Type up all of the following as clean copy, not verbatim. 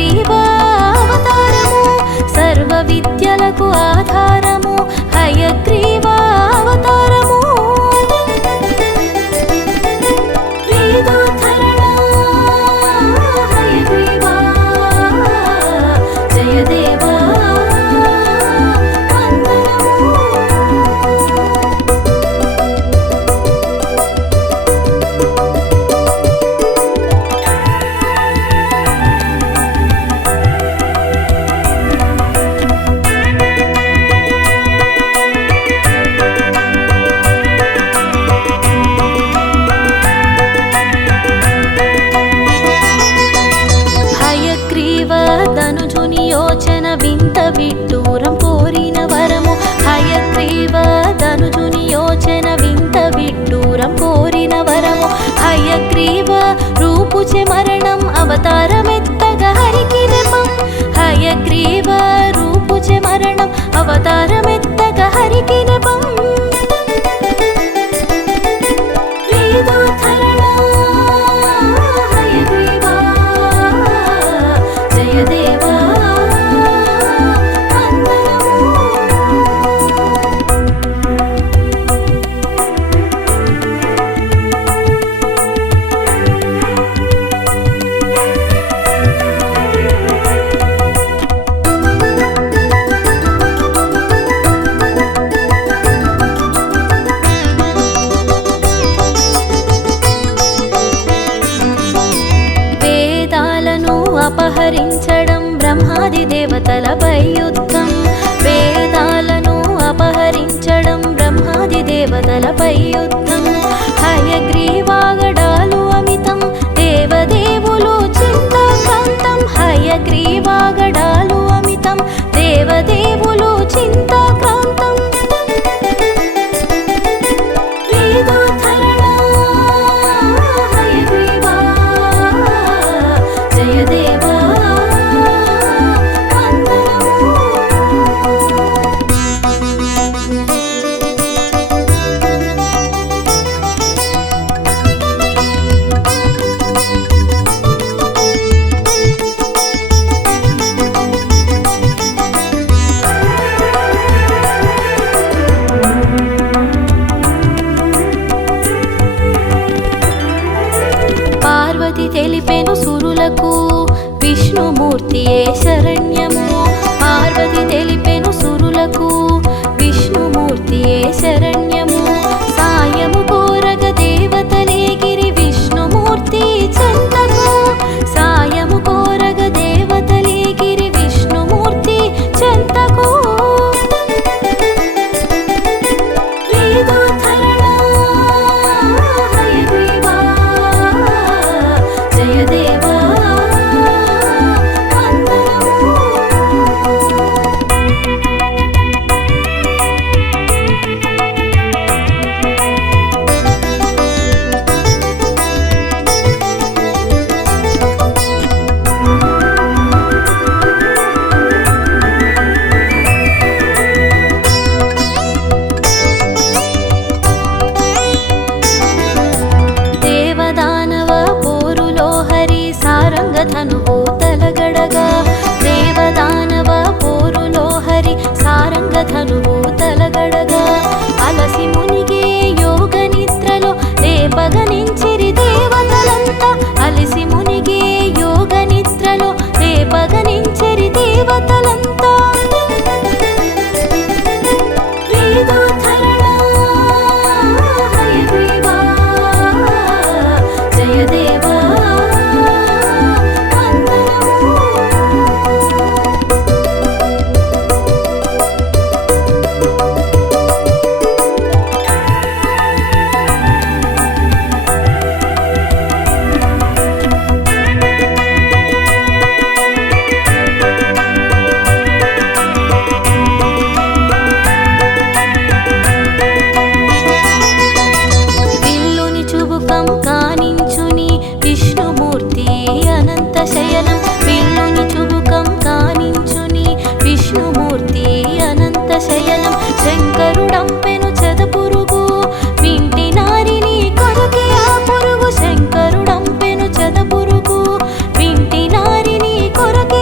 హయగ్రీవ అవతారము సర్వ విద్యలకు ఆధారము హయగ్రీవ అవతారము వేదోద్ధరణ హయగ్రీవ జయదేవ ధనుజుని యోచన వింత విడ్డూరం కోరిన వరము హయగ్రీవ ధనుజుని యోచన వింత విడ్డూరం కోరిన వరము హయగ్రీవ రూపుచే మరణం అవతారమెత్తగ హరికి నెపం హయగ్రీవ రూపుచే మరణం అవతారమెత్తగ హరికి నెపం వేదోద్ధరణ హయగ్రీవ జయదేవ అపహరించడం బ్రహ్మాది దేవతలపై యుద్ధం వేదాలను అపహరించడం బ్రహ్మాది దేవతలపై యుద్ధం హయగ్రీవాగడాలు అమితం దేవదేవులు చింతాక్రాంతం హయగ్రీవాగడాలు అమితం దేవదేవులు చింతాక్రాంతం వేదోద్ధరణ హయగ్రీవ జయదేవ పార్వతి తెలిపెను సురులకు విష్ణుమూర్తియే శరణ్యము పార్వతి తెలిపెను సురులకు విష్ణుమూర్తియే శరణ్యము సాయము కోరగ దేవతలేగిరి విష్ణుమూర్తి చెంతకు సాయము కోరగ దేవతలేగిరి విష్ణుమూర్తి చెంతకు వేదోద్ధరణ హయగ్రీవ జయదేవ ధనువు తలగడగా దేవదానవ పోరులో హరి సారంగ ధనువు తలగడగా అలసి మునిగే యోగ నిద్రలో రేపగనించిరి దేవతలంతా అలసి మునిగే యోగ నిద్రలో రేపగనించిరి దేవతలంతా వేదోద్ధరణ హయగ్రీవ జయదేవ కొరకే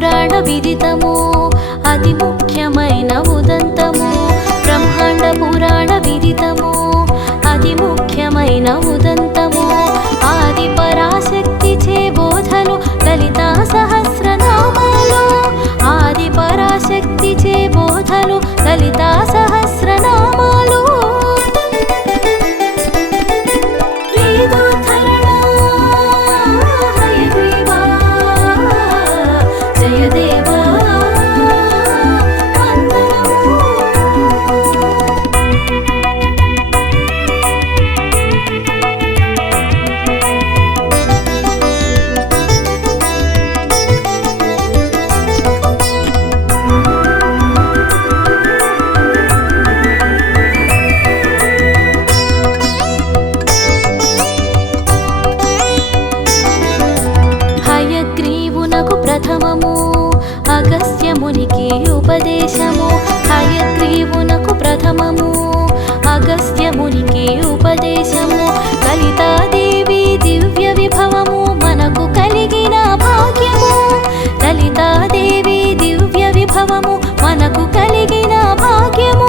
పురాణ విదితము అతి ముఖ్యమైన ఉదంతము. బ్రహ్మాండ పురాణ విదితము అతి ముఖ్యమైన ఉదంతము. ఆది పరాశక్తి చే బోధలు లలితా సహస్రనామాలు. ఆది పరాశక్తి చే బోధలు లలితా సహస్రనామాలు. ప్రథమము అగస్త్యమునికి ఉపదేశము. హయగ్రీవునకు ప్రథమము అగస్త్యమునికి ఉపదేశము. లలితాదేవి దివ్య విభవము మనకు కలిగిన భాగ్యము. లలితాదేవి దివ్య విభవము మనకు కలిగిన భాగ్యము.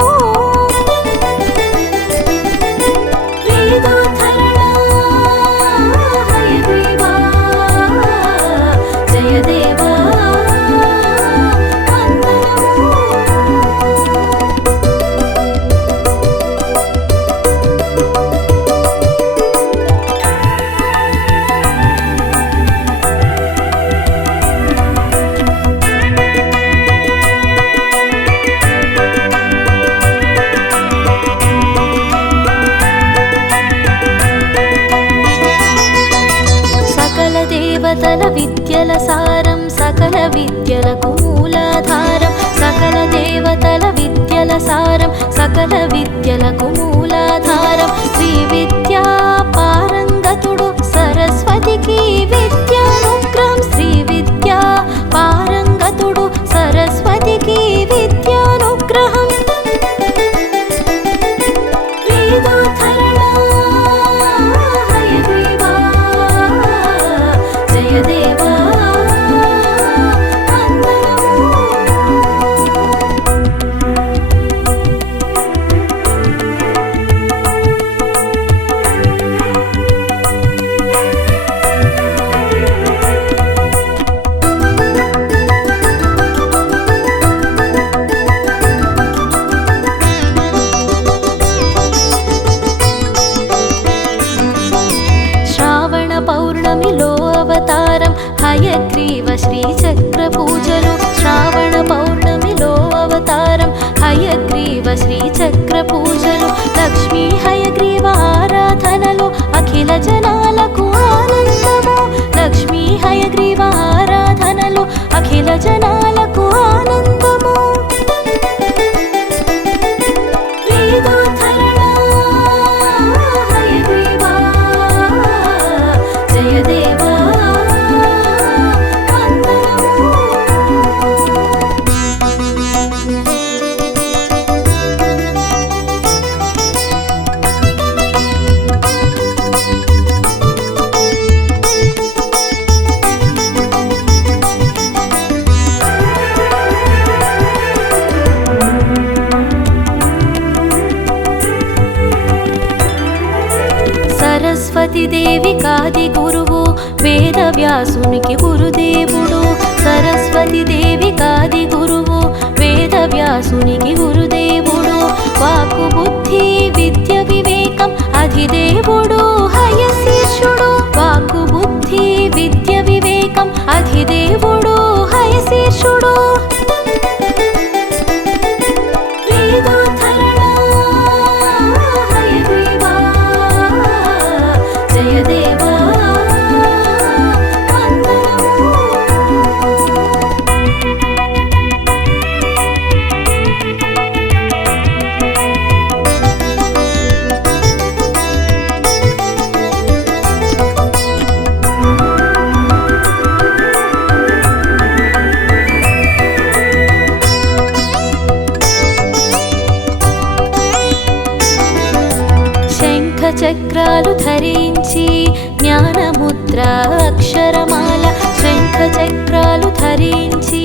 దేవతల విద్యల సారం సకల విద్యలకు మూలాధారం. సకల దేవతల విద్యల సారం సకల విద్యలకు మూలాధారం. శ్రీ విద్యా పారంగతుడు సరస్వతికి విద్యానుగ్రహం. శ్రీ విద్యా పారంగతుడు సరస్వతికి విద్యానుగ్రహం. పౌర్ణమిలో అవతారం హయగ్రీవ శ్రీచక్ర పూజలు. శ్రావణ పౌర్ణమిలో అవతారం హయగ్రీవ శ్రీచక్ర పూజలు. లక్ష్మీ హయగ్రీవ ఆరాధనలు అఖిల జనాలకు ఆనందము. లక్ష్మీ హయగ్రీవ ఆరాధనలు అఖిల జనాలకు ఆనందము. సరస్వతి దేవి కాది గురువు వేద వ్యాసునికి గురుదేవుడు. సరస్వతి దేవి కాది గురువు వేద వ్యాసునికి గురుదేవుడు. వాక్కు బుద్ధి విద్య వివేకం అధిదేవుడు హయశీర్షుడు. వాక్కు బుద్ధి విద్య వివేకం అధిదేవుడు హయశీర్షుడు. చక్రాలు ధరించి జ్ఞానముద్ర అక్షరమాల. శంఖ చక్రాలు ధరించి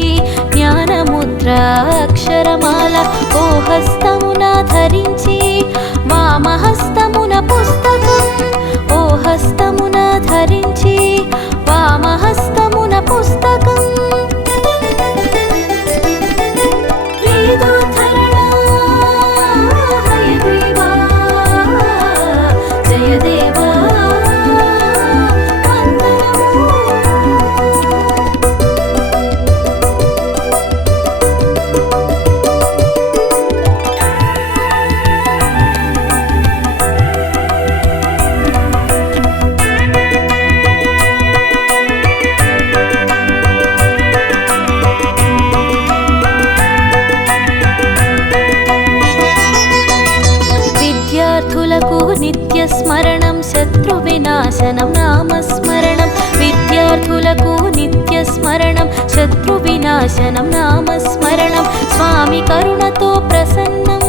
వినాశనం నామస్మరణం స్వామి కరుణతో ప్రసన్నం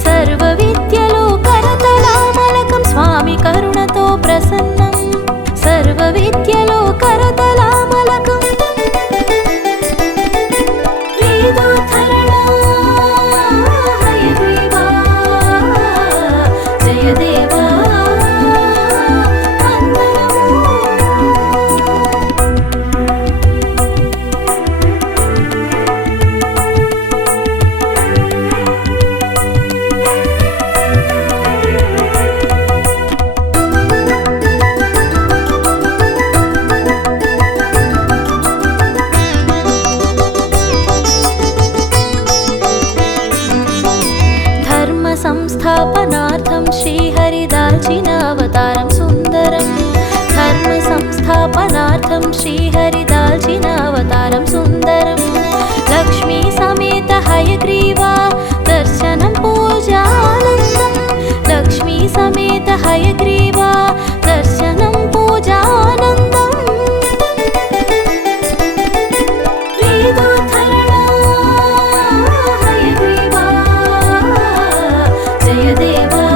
సర్వ విద్యలో కరతలామలకం స్వామి కరుణతో ప్రసన్నం సర్వ విద్యలో కరతలామలకం వేదోద్ధరణ హయగ్రీవా జయదేవా సంస్థాపనార్థం శ్రీహరి దాల్చిన అవతారం సుందరం ధర్మ సంస్థాపనార్థం శ్రీహరి దాల్చిన అవతారం సుందరం లక్ష్మీ సమేత హయగ్రీవా దర్శనం పూజానందం లక్ష్మీ సమేత హయగ్రీవా దర్శనం పూజానందం వేదోద్ధరణ హయగ్రీవా జయదేవా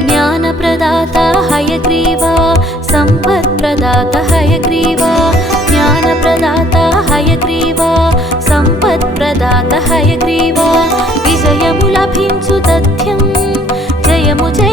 జ్ఞానప్రదాత హయగ్రీవా సంపత్ప్రదాత హయగ్రీవా జ్ఞానప్రదాత హయగ్రీవా సంపత్ప్రదాత హయగ్రీవా విజయము లభించు తథ్యం జయము జయ